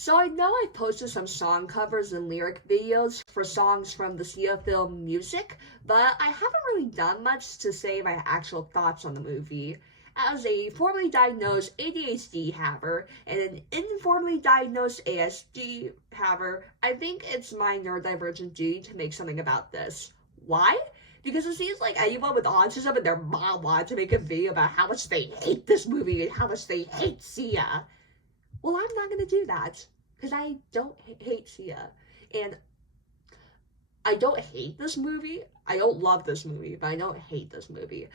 So I know I posted some song covers and lyric videos for songs from the Sia film Music, but I haven't really done much to say my actual thoughts on the movie. As a formerly diagnosed ADHD haver and an informally diagnosed ASD haver, I think it's my neurodivergent duty to make something about this. Why? Because it seems like anyone with autism and their mom wanted to make a video about how much they hate this movie and how much they hate Sia. Well, I'm not going to do that because I don't hate Sia. And I don't hate this movie. I don't love this movie, but I don't hate this movie.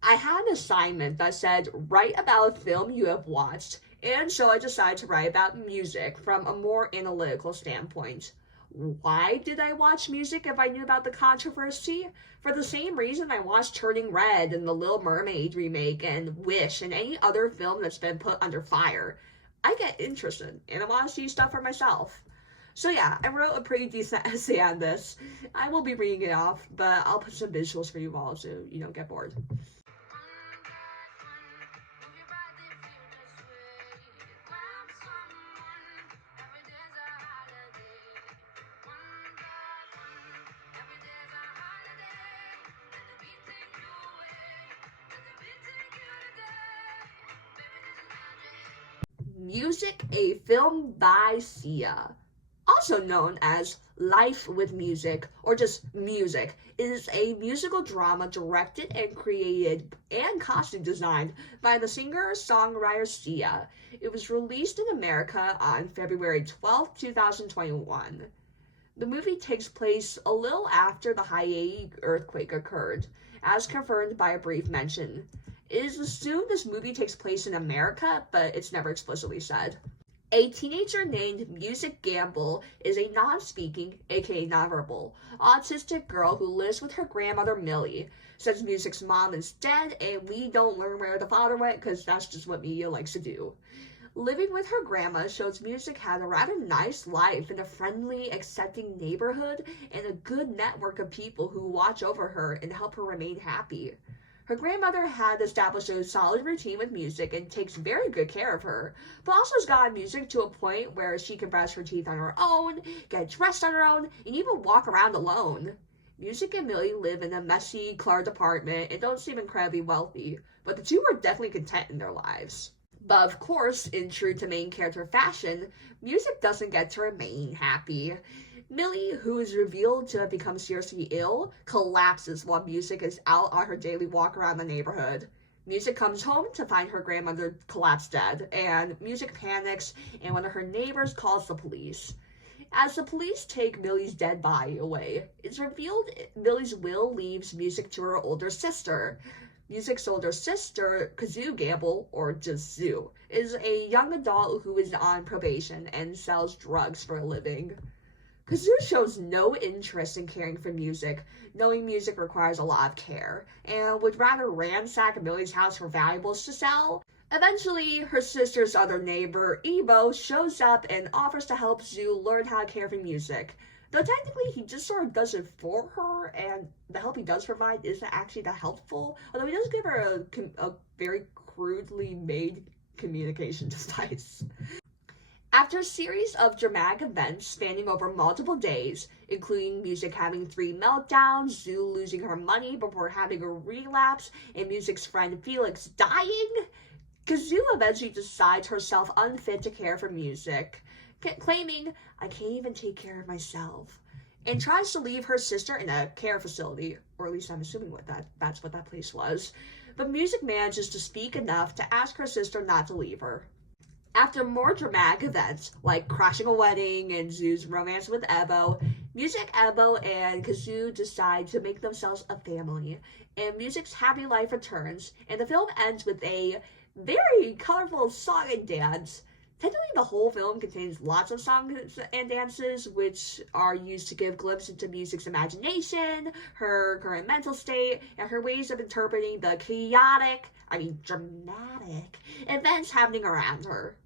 I had an assignment that said, write about a film you have watched, and so I decided to write about music from a more analytical standpoint. Why did I watch music if I knew about the controversy? For the same reason I watched Turning Red and the Little Mermaid remake and Wish and any other film that's been put under fire. I get interested and I want to see stuff for myself. So yeah, I wrote a pretty decent essay on this. I will be reading it off, but I'll put some visuals for you all so you don't get bored. Music, a film by Sia, also known as Life with Music, or just Music, is a musical drama directed and created and costume designed by the singer-songwriter Sia. It was released in America on February 12, 2021. The movie takes place a little after the Hawaii earthquake occurred, as confirmed by a brief mention. It is assumed this movie takes place in America, but it's never explicitly said. A teenager named Music Gamble is a non-speaking, aka nonverbal, autistic girl who lives with her grandmother Millie. Since Music's mom is dead and we don't learn where the father went because that's just what media likes to do. Living with her grandma shows Music had a rather nice life in a friendly, accepting neighborhood and a good network of people who watch over her and help her remain happy. Her grandmother had established a solid routine with Music and takes very good care of her, but also has gotten Music to a point where she can brush her teeth on her own, get dressed on her own, and even walk around alone. Music and Millie live in a messy, cluttered apartment and don't seem incredibly wealthy, but the two are definitely content in their lives. But of course, in true to main character fashion, Music doesn't get to remain happy. Millie, who is revealed to have become seriously ill, collapses while Music is out on her daily walk around the neighborhood. Music comes home to find her grandmother collapsed dead, and Music panics, and one of her neighbors calls the police. As the police take Millie's dead body away, it's revealed Millie's will leaves Music to her older sister. Music's older sister, Kazoo Gamble, or just Zoo, is a young adult who is on probation and sells drugs for a living. Kazoo shows no interest in caring for Music, knowing Music requires a lot of care, and would rather ransack Millie's house for valuables to sell. Eventually, her sister's other neighbor, Ebo, shows up and offers to help Zoo learn how to care for Music. Though technically he just sort of does it for her, and the help he does provide isn't actually that helpful, although he does give her a very crudely made communication device. After a series of dramatic events spanning over multiple days, including Music having 3 meltdowns, Zoo losing her money before having a relapse, and Music's friend Felix dying, Kazoo eventually decides herself unfit to care for Music, claiming, "I can't even take care of myself," and tries to leave her sister in a care facility, or at least I'm assuming that's what that place was. But Music manages to speak enough to ask her sister not to leave her. After more dramatic events, like crashing a wedding and Zoo's romance with Ebo, Music, Ebo, and Kazoo decide to make themselves a family, and Music's happy life returns, and the film ends with a very colorful song and dance. Technically, the whole film contains lots of songs and dances, which are used to give glimpse into Music's imagination, her current mental state, and her ways of interpreting the dramatic events happening around her.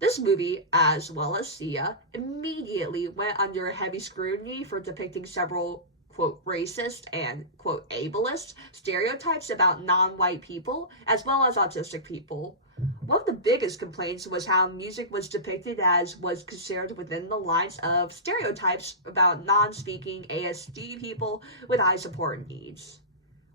This movie, as well as Sia, immediately went under heavy scrutiny for depicting several, quote, racist and, quote, ableist stereotypes about non-white people, as well as autistic people. One of the biggest complaints was how music was depicted as was considered within the lines of stereotypes about non-speaking ASD people with high support needs.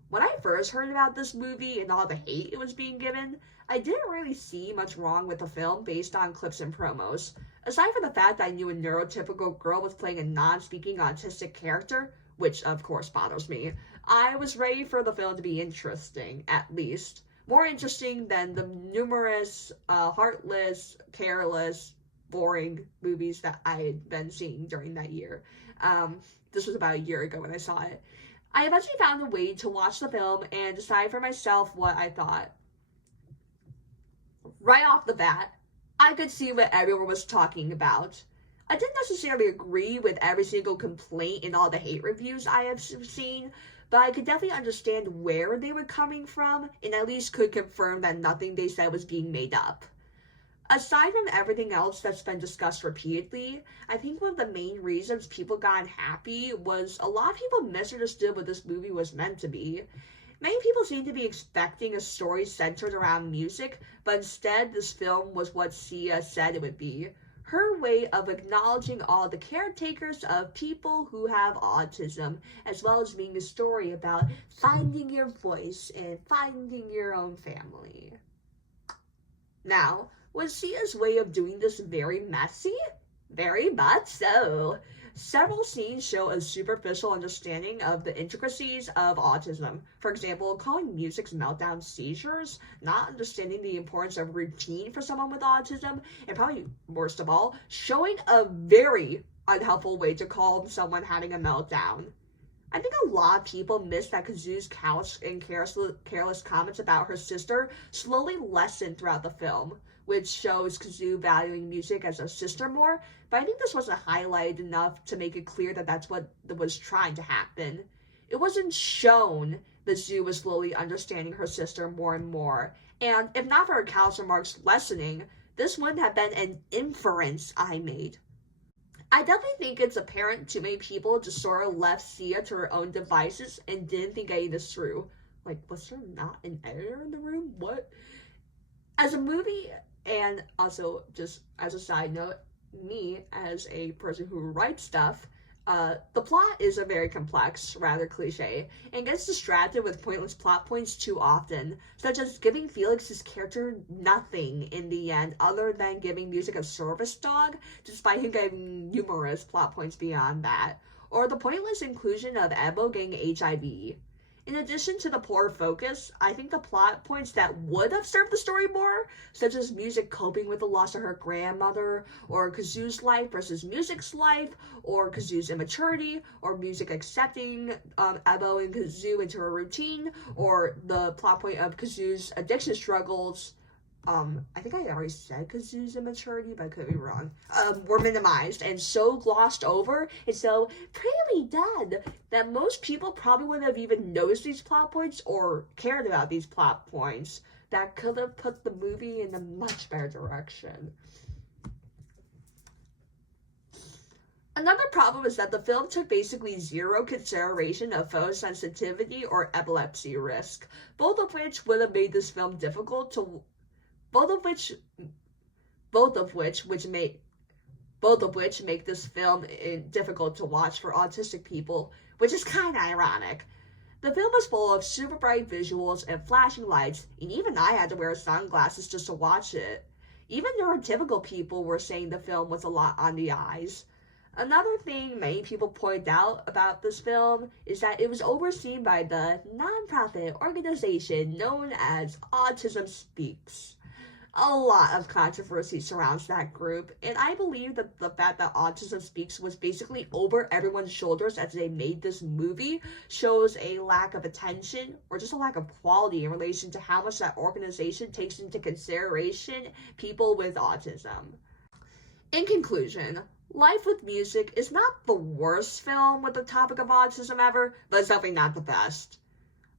When I first heard about this movie and all the hate it was being given, I didn't really see much wrong with the film based on clips and promos. Aside from the fact that I knew a neurotypical girl was playing a non-speaking autistic character, which of course bothers me, I was ready for the film to be interesting, at least. More interesting than the numerous heartless, careless, boring movies that I had been seeing during that year. This was about a year ago when I saw it. I eventually found a way to watch the film and decide for myself what I thought. Right off the bat, I could see what everyone was talking about. I didn't necessarily agree with every single complaint in all the hate reviews I have seen, but I could definitely understand where they were coming from and at least could confirm that nothing they said was being made up. Aside from everything else that's been discussed repeatedly, I think one of the main reasons people got unhappy was a lot of people misunderstood what this movie was meant to be. Many people seem to be expecting a story centered around music, but instead this film was what Sia said it would be. Her way of acknowledging all the caretakers of people who have autism, as well as being a story about finding your voice and finding your own family. Now, was Sia's way of doing this very messy? Very much so. Several scenes show a superficial understanding of the intricacies of autism. For example, calling music's meltdown seizures, not understanding the importance of routine for someone with autism, and probably worst of all, showing a very unhelpful way to call someone having a meltdown. I think a lot of people miss that Kazu's callous and careless comments about her sister slowly lessened throughout the film, which shows Kazu valuing music as a sister more, but I think this wasn't highlighted enough to make it clear that that's what was trying to happen. It wasn't shown that Zu was slowly understanding her sister more and more, and if not for her callous remarks lessening, this wouldn't have been an inference I made. I definitely think it's apparent to many people just sort of left Sia to her own devices and didn't think any of this through. Like, was there not an editor in the room? What? As a movie, and also just as a side note, me as a person who writes stuff, the plot is a very complex, rather cliche, and gets distracted with pointless plot points too often, such as giving Felix's character nothing in the end other than giving music a service dog, despite him getting numerous plot points beyond that, or the pointless inclusion of Ebo getting HIV. In addition to the poor focus, I think the plot points that would have served the story more, such as music coping with the loss of her grandmother, or Kazu's life versus music's life, or Kazu's immaturity, or music accepting Ebo and Kazu into her routine, or the plot point of Kazu's addiction struggles, I think I already said Kazu's immaturity, but I could be wrong, were minimized and so glossed over and so pretty dead that most people probably wouldn't have even noticed these plot points or cared about these plot points that could have put the movie in a much better direction. Another problem is that the film took basically zero consideration of photosensitivity or epilepsy risk, both of which would have made this film difficult to both of which make this film difficult to watch for autistic people, which is kind of ironic. The film was full of super bright visuals and flashing lights, and even I had to wear sunglasses just to watch it. Even neurotypical people were saying the film was a lot on the eyes. Another thing many people point out about this film is that it was overseen by the non-profit organization known as Autism Speaks. A lot of controversy surrounds that group, and I believe that the fact that Autism Speaks was basically over everyone's shoulders as they made this movie shows a lack of attention or just a lack of quality in relation to how much that organization takes into consideration people with autism. In conclusion, Life with Music is not the worst film with the topic of autism ever, but it's definitely not the best.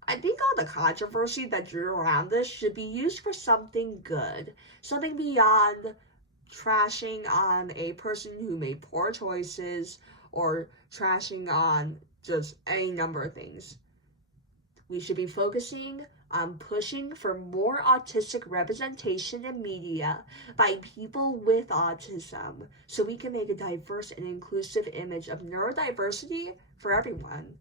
I think all the controversy that drew around this should be used for something good, something beyond trashing on a person who made poor choices or trashing on just any number of things. We should be focusing I'm pushing for more autistic representation in media by people with autism so we can make a diverse and inclusive image of neurodiversity for everyone.